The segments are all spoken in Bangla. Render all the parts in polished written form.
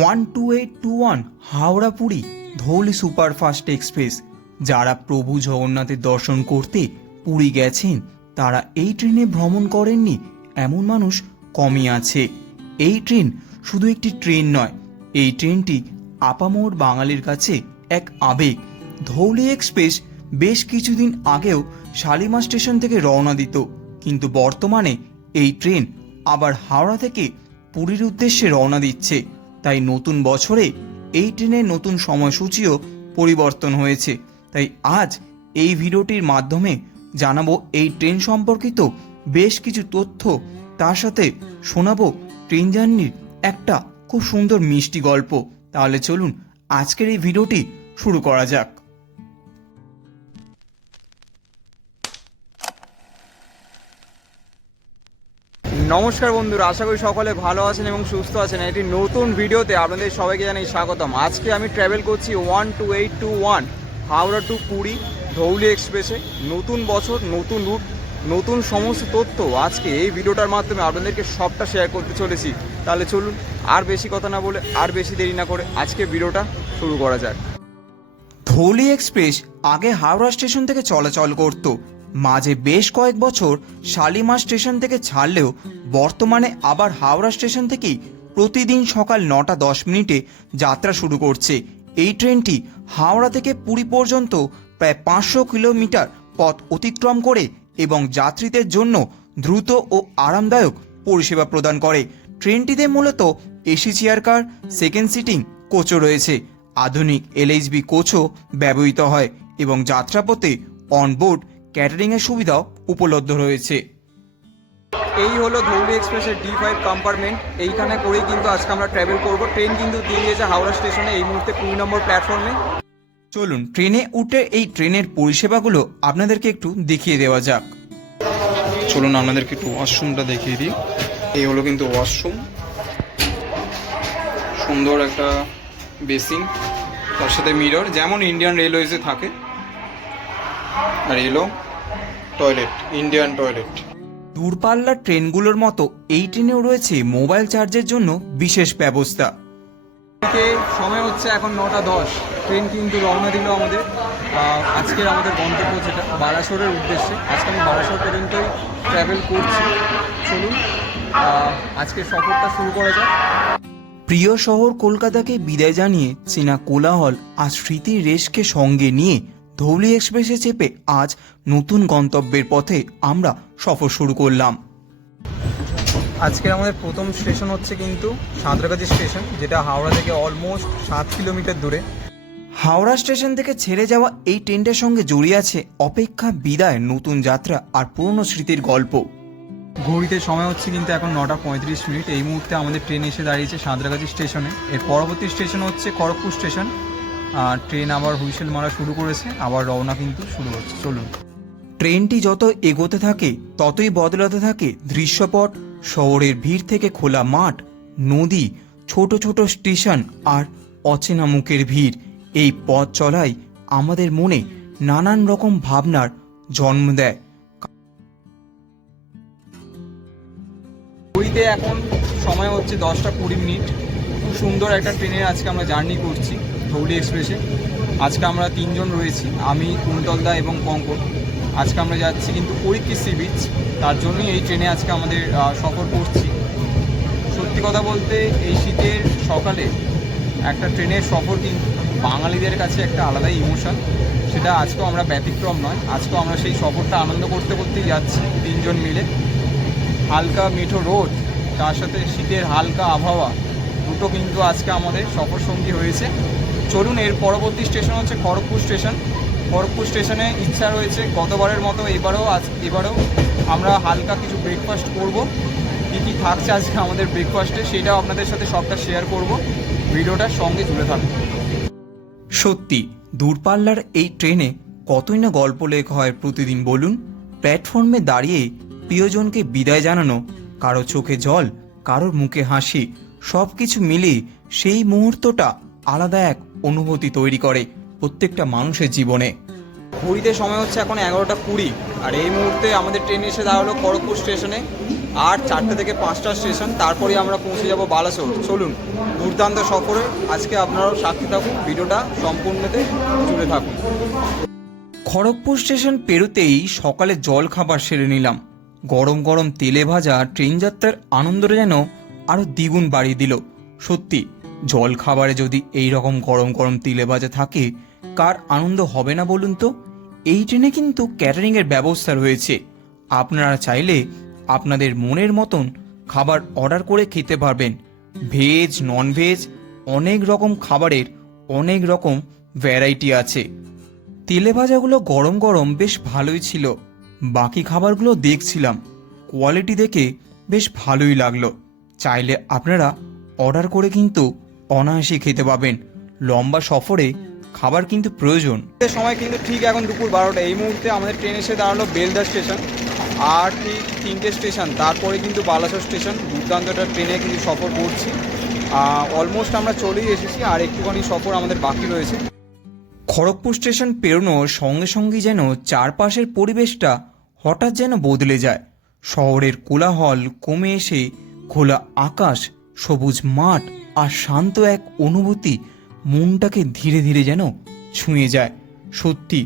12821 হাওড়া পুরী ধৌলি সুপারফাস্ট এক্সপ্রেস। যারা প্রভু জগন্নাথের দর্শন করতে পুরী গেছেন তারা এই ট্রেনে ভ্রমণ করেননি এমন মানুষ কমই আছে। এই ট্রেন শুধু একটি ট্রেন নয়, এই ট্রেনটি আপামর বাঙালির কাছে এক আবেগ। ধৌলি এক্সপ্রেস বেশ কিছুদিন আগেও শালিমার স্টেশন থেকে রওনা দিত, কিন্তু বর্তমানে এই ট্রেন আবার হাওড়া থেকে পুরীর উদ্দেশ্যে রওনা দিচ্ছে। তাই নতুন বছরে এই ট্রেনের নতুন সময়সূচিও পরিবর্তন হয়েছে। তাই আজ এই ভিডিওটির মাধ্যমে জানাবো এই ট্রেন সম্পর্কিত বেশ কিছু তথ্য, তার সাথে শোনাবো ট্রেন জার্নির একটা খুব সুন্দর মিষ্টি গল্প। তাহলে চলুন আজকের এই ভিডিওটি শুরু করা যাক। নমস্কার বন্ধুরা, আশা করি সকলে ভালো আছেন এবং সুস্থ আছেন। একটি নতুন ভিডিওতে আপনাদের সবাইকে জানাই স্বাগতম। আজকে আমি ট্রাভেল করছি 12821 হাওড়া টু পুরী ধৌলি এক্সপ্রেসে। নতুন বছর, নতুন রুট, নতুন সমস্ত তথ্য আজকে এই ভিডিওটার মাধ্যমে আপনাদেরকে সবটা শেয়ার করতে চলেছি। তাহলে চলুন আর বেশি কথা না বলে, আর বেশি দেরি না করে আজকে ভিডিওটা শুরু করা যাক। ধৌলি এক্সপ্রেস আগে হাওড়া স্টেশন থেকে চলাচল করত, মাঝে বেশ কয়েক বছর শালিমার স্টেশন থেকে ছাড়লেও বর্তমানে আবার হাওড়া স্টেশন থেকেই প্রতিদিন সকাল 9:10 যাত্রা শুরু করছে। এই ট্রেনটি হাওড়া থেকে পুরী পর্যন্ত প্রায় 500 কিলোমিটার পথ অতিক্রম করে এবং যাত্রীদের জন্য দ্রুত ও আরামদায়ক পরিষেবা প্রদান করে। ট্রেনটিতে মূলত AC chair car, second sitting কোচও রয়েছে। আধুনিক এলএইচবি কোচও ব্যবহৃত হয় এবং যাত্রাপথে অনবোর্ড ক্যাটারিংয়ের সুবিধাও উপলব্ধ রয়েছে। এই হলো ধৌলি এক্সপ্রেসের D5 কম্পার্টমেন্ট। এইখানে করেই কিন্তু আজকে আমরা ট্রাভেল করব। ট্রেন কিন্তু দিয়ে দিয়েছে হাওড়া স্টেশনে, এই মুহূর্তে 20 নম্বর প্ল্যাটফর্মে। চলুন ট্রেনে উঠে এই ট্রেনের পরিষেবাগুলো আপনাদেরকে একটু দেখিয়ে দেওয়া যাক। চলুন আপনাদেরকে একটু ওয়াশরুমটা দেখিয়ে দিই। এই হলো কিন্তু ওয়াশরুম, সুন্দর একটা বেসিন, তার সাথে মিরর যেমন ইন্ডিয়ান রেলওয়েজে থাকে। আর এলো টয়লেট, ইন্ডিয়ান টয়লেট। দূরপাল্লার ট্রেনগুলোর মতো এই ট্রেনেও রয়েছে মোবাইল চার্জের জন্য বিশেষ ব্যবস্থা। সময় হচ্ছে এখন 9:10। ট্রেন কিন্তু রওনা দিল আমাদের আজকের আমাদের গন্তব্য যেটা বারাসরের উদ্দেশ্যে। আজকে আমি বারাসর পর্যন্তই ট্রাভেল করছি। চলুন আজকের সফরটা শুরু করা যাক। প্রিয় শহর কলকাতাকে বিদায় জানিয়ে চেনা কোলাহল আর স্মৃতির রেশকে সঙ্গে নিয়ে ধৌলি এক্সপ্রেসে চেপে আজ নতুন গন্তব্যের পথে আমরা সফর শুরু করলাম। আজকের আমাদের প্রথম স্টেশন হচ্ছে কিন্তু সাঁতরাগাছি স্টেশন, যেটা হাওড়া থেকে অলমোস্ট 7 কিলোমিটার দূরে। হাওড়া স্টেশন থেকে ছেড়ে যাওয়া এই ট্রেনটার সঙ্গে জড়িয়ে আছে অপেক্ষা, বিদায়, নতুন যাত্রা আর পুরনো স্মৃতির গল্প। ঘড়িতে সময় হচ্ছে কিন্তু এখন 9:35। এই মুহূর্তে আমাদের ট্রেন এসে দাঁড়িয়েছে সাঁতরাগাছি স্টেশনে। এর পরবর্তী স্টেশন হচ্ছে খড়গপুর স্টেশন। ট্রেন আবার হুইসেল মারা শুরু করেছে, আবার রওনা কিন্তু শুরু হচ্ছে। চলুন। ট্রেনটি যত এগোতে থাকে ততই বদলাতে থাকে দৃশ্যপট। শহরের ভিড় থেকে খোলা মাঠ, নদী, ছোট ছোট স্টেশন আর অচেনা মুখের ভিড়। এই পথ চলাই আমাদের মনে নানান রকম ভাবনার জন্ম দেয়। ঘড়িতে এখন সময় হচ্ছে 10:20। খুব সুন্দর একটা ট্রেনের আজকে আমরা জার্নি করছি ধৌলি এক্সপ্রেসে। আজকে আমরা 3 জন রয়েছি, আমি, কুন্তলদা এবং পঙ্কজ। আজকে আমরা যাচ্ছি কিন্তু পরীক্ষিত সি বিচ, তার জন্যই এই ট্রেনে আজকে আমাদের সফর করছি। সত্যি কথা বলতে এই শীতের সকালে একটা ট্রেনের সফর কিন্তু বাঙালিদের কাছে একটা আলাদাই ইমোশন। সেটা আজকেও আমরা ব্যতিক্রম নয়, আজকেও আমরা সেই সফরটা আনন্দ করতে করতেই যাচ্ছি 3 জন মিলে। হালকা মিঠো রোদ, তার সাথে শীতের হালকা আবহাওয়া, দুটো কিন্তু আজকে আমাদের সফর সঙ্গী হয়েছে। চলুন, এর পরবর্তী স্টেশন হচ্ছে খড়গপুর স্টেশন। খড়গপুর স্টেশনে ইচ্ছা রয়েছে গতবারের মতো এবারেও আমরা হালকা কিছু ব্রেকফাস্ট করব। কী কী থাকছে আজকে আমাদের ব্রেকফাস্টে সেটাও আপনাদের সাথে সবটা শেয়ার করব। ভিডিওটার সঙ্গে জুড়ে থাকুন। সত্যি দূরপাল্লার এই ট্রেনে কতই না গল্প লেখা হয় প্রতিদিন বলুন। প্ল্যাটফর্মে দাঁড়িয়ে প্রিয়জনকে বিদায় জানানো, কারো চোখে জল, কারোর মুখে হাসি, সব কিছু মিলিয়ে সেই মুহূর্তটা আলাদা এক অনুভূতি তৈরি করে প্রত্যেকটা মানুষের জীবনে। ঘড়িতে সময় হচ্ছে এখন 11:20, আর এই মুহূর্তে আমাদের ট্রেন এসে দাঁড়ালো খড়গপুর স্টেশনে। আর 4টে থেকে 5টা স্টেশন, তারপরে আমরা পৌঁছে যাব বালাসোর। চলুন, দুর্দান্ত সফরে আজকে আপনারাও সাক্ষী থাকুন, ভিডিওটা সম্পূর্ণতে জুড়ে থাকুন। খড়গপুর স্টেশন পেরোতেই সকালে জল খাবার সেরে নিলাম। গরম গরম তেলে ভাজা ট্রেন যাত্রার আনন্দটা যেন আরও দ্বিগুণ বাড়িয়ে দিল। সত্যি, জল খাবারে যদি এই রকম গরম গরম তেলে ভাজা থাকে, কার আনন্দ হবে না বলুন তো। এই ট্রেনে কিন্তু ক্যাটারিংয়ের ব্যবস্থা রয়েছে। আপনারা চাইলে আপনাদের মনের মতন খাবার অর্ডার করে খেতে পারবেন। ভেজ, নন ভেজ, অনেক রকম খাবারের অনেক রকম ভ্যারাইটি আছে। তেলে ভাজাগুলো গরম গরম বেশ ভালোই ছিল। বাকি খাবারগুলো দেখছিলাম, কোয়ালিটি দেখে বেশ ভালোই লাগলো। চাইলে আপনারা অর্ডার করে কিন্তু অনায়াসে খেতে পাবেন। লম্বা সফরে খাবার কিন্তু প্রয়োজন। সময় কিন্তু ঠিক এখন দুপুর 12টা। এই মুহূর্তে আমাদের ট্রেন এসে দাঁড়ালো বেলদা স্টেশন, আর ঠিক 3টে স্টেশন, তারপরে কিন্তু বালাসোর স্টেশন। দুর্দান্ত একটা ট্রেনে কিন্তু সফর করছি। অলমোস্ট আমরা চলেই এসেছি, আর একটুখানি সফর আমাদের বাকি রয়েছে। খড়গপুর স্টেশন পেরোনোর সঙ্গে সঙ্গেই যেন চারপাশের পরিবেশটা হঠাৎ যেন বদলে যায়। শহরের কোলাহল কমে এসে খোলা আকাশ, সবুজ মাঠ আর শান্ত এক অনুভূতি মনটাকে ধীরে ধীরে যেন ছুঁয়ে যায়। সত্যি,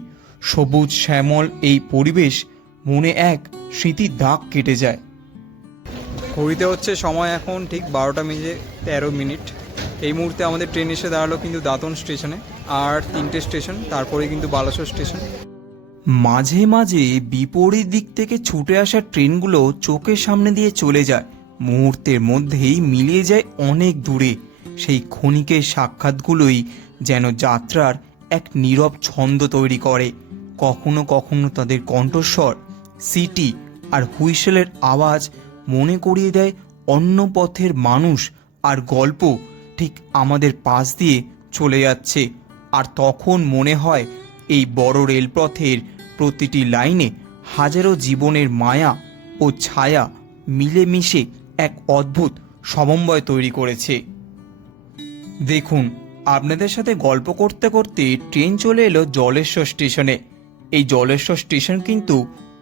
সবুজ শ্যামল এই পরিবেশ মনে এক স্মৃতির দাগ কেটে যায়। ঘড়িতে হচ্ছে সময় এখন ঠিক 12:13। এই মুহূর্তে আমাদের ট্রেন এসে দাঁড়ালো কিন্তু দাঁতন স্টেশনে, আর 3টে স্টেশন, তারপরে কিন্তু বালাসোর স্টেশন। মাঝে মাঝে বিপরীত দিক থেকে ছুটে আসা ট্রেনগুলো চোখের সামনে দিয়ে চলে যায়, মুহূর্তের মধ্যেই মিলিয়ে যায় অনেক দূরে। সেই ক্ষণিকের সাক্ষাৎগুলোই যেন যাত্রার এক নীরব ছন্দ তৈরি করে। কখনো কখনো তাদের কণ্ঠস্বর, সিটি আর হুইসেলের আওয়াজ মনে করিয়ে দেয় অন্য পথের মানুষ আর গল্প ঠিক আমাদের পাশ দিয়ে চলে যাচ্ছে। আর তখন মনে হয় এই বড় রেলপথের প্রতিটি লাইনে হাজারো জীবনের মায়া ও ছায়া মিলেমিশে এক অদ্ভুত সমন্বয় তৈরি করেছে। দেখুন, আপনাদের সাথে গল্প করতে করতে ট্রেন চলে এলো জলেশ্বর স্টেশনে। এই জলেশ্বর স্টেশন কিন্তু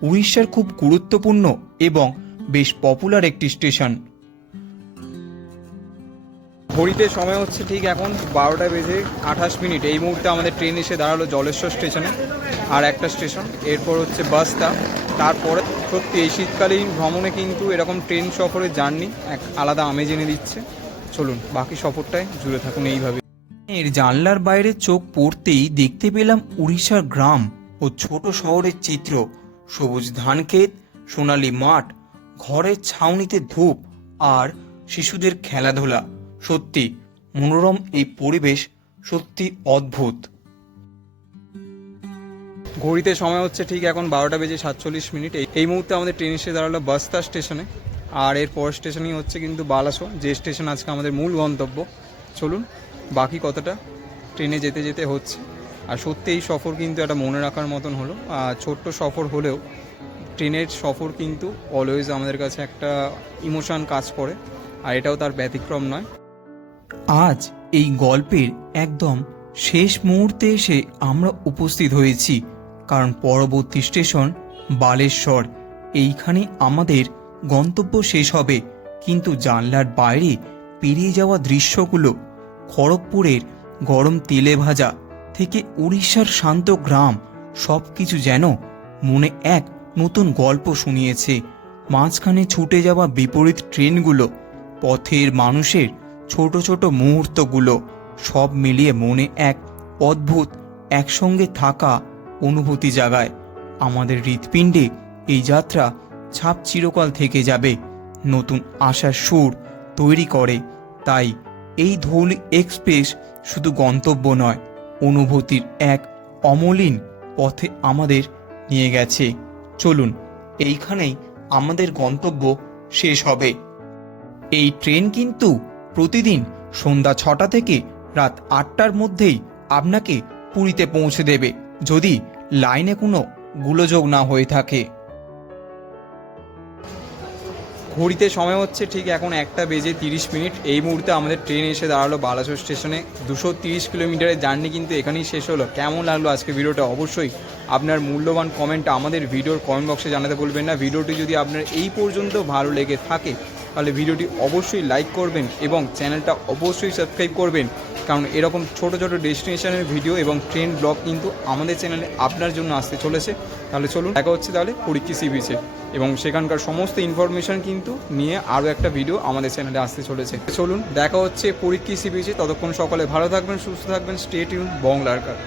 উড়িষ্যার খুব গুরুত্বপূর্ণ এবং বেশ পপুলার একটি স্টেশন। ঘড়িতে সময় হচ্ছে ঠিক এখন 12:28। এই মুহূর্তে আমাদের ট্রেন এসে দাঁড়ালো জলেশ্বর স্টেশনে, আর একটা স্টেশন, এরপর হচ্ছে বাসটা। তারপরে সত্যি এই শীতকালীন ভ্রমণে কিন্তু এরকম ট্রেন সফরের জার্নি এক আলাদা আমেজ এনে দিচ্ছে। চলুন, বাকি সফরটায় জুড়ে থাকুন এইভাবে। এর জানলার বাইরে চোখ পড়তেই দেখতে পেলাম উড়িষ্যার গ্রাম ও ছোট শহরের চিত্র। সবুজ ধানক্ষেত, সোনালী মাঠ, ঘরের ছাউনিতে ধূপ আর শিশুদের খেলাধুলা। সত্যি মনোরম এই পরিবেশ, সত্যি অদ্ভুত। ঘড়িতে সময় হচ্ছে ঠিক এখন 12:47। এই মুহূর্তে আমাদের ট্রেন এসে দাঁড়ালো বাস্তা স্টেশনে, আর এর পরের স্টেশনই হচ্ছে কিন্তু বালাসো, যে স্টেশন আজকে আমাদের মূল গন্তব্য। চলুন, বাকি কতটা ট্রেনে যেতে যেতে হচ্ছে। আর সত্যি এই সফর কিন্তু একটা মনে রাখার মতন হলো। ছোট্ট সফর হলেও ট্রেনের সফর কিন্তু অলওয়েজ আমাদের কাছে একটা ইমোশন কাজ করে, আর এটাও তার ব্যতিক্রম নয়। আজ এই গল্পের একদম শেষ মুহূর্তে এসে আমরা উপস্থিত হয়েছি, কারণ পরবর্তী স্টেশন বালেশ্বর। এইখানে আমাদের গন্তব্য শেষ হবে। কিন্তু জানলার বাইরে পেরিয়ে যাওয়া দৃশ্যগুলো, খড়গপুরের গরম তেলে ভাজা থেকে উড়িষ্যার শান্ত গ্রাম, সব কিছু যেন মনে এক নতুন গল্প শুনিয়েছে। মাঝখানে ছুটে যাওয়া বিপরীত ট্রেনগুলো, পথের মানুষের ছোট ছোট মুহূর্তগুলো, সব মিলিয়ে মনে এক অদ্ভুত একসঙ্গে থাকা অনুভূতি জাগায়। আমাদের হৃৎপিণ্ডে এই যাত্রা ছাপ চিরকাল থেকে যাবে, নতুন আশার সুর তৈরি করে। তাই এই ধৌলি এক্সপ্রেস শুধু গন্তব্য নয়, অনুভূতির এক অমলিন পথে আমাদের নিয়ে গেছে। চলুন, এইখানেই আমাদের গন্তব্য শেষ হবে। এই ট্রেন কিন্তু প্রতিদিন সন্ধ্যা 6টা থেকে রাত 8টার মধ্যেই আপনাকে পুরীতে পৌঁছে দেবে, যদি লাইনে কোনো গোলযোগ না হয়ে থাকে। ঘড়িতে সময় হচ্ছে ঠিক এখন 1:30 এই মুহূর্তে আমাদের ট্রেন এসে দাঁড়ালো বালাসোর স্টেশনে। 230 কিলোমিটারের জার্নি কিন্তু এখানেই শেষ হলো। কেমন লাগলো আজকে ভিডিওটা অবশ্যই আপনার মূল্যবান কমেন্ট আমাদের ভিডিওর কমেন্ট বক্সে জানাতে বলবেন না। ভিডিওটি যদি আপনার এই পর্যন্ত ভালো লেগে থাকে তাহলে ভিডিওটি অবশ্যই লাইক করবেন এবং চ্যানেলটা অবশ্যই সাবস্ক্রাইব করবেন, কারণ এরকম ছোট ছোট ডেস্টিনেশনের ভিডিও এবং ট্রেন ব্লগ কিন্তু আমাদের চ্যানেলে আপনার জন্য আসতে চলেছে। তাহলে চলুন দেখা হচ্ছে তাহলে পরীক্ষা সি বিচে, এবং সেখানকার সমস্ত ইনফরমেশন কিন্তু নিয়ে আরও একটা ভিডিও আমাদের চ্যানেলে আসতে চলেছে। চলুন দেখা হচ্ছে পরীক্ষা সি বিচে। ততক্ষণ সকলে ভালো থাকবেন, সুস্থ থাকবেন। স্টে টিউন বাংলার কার।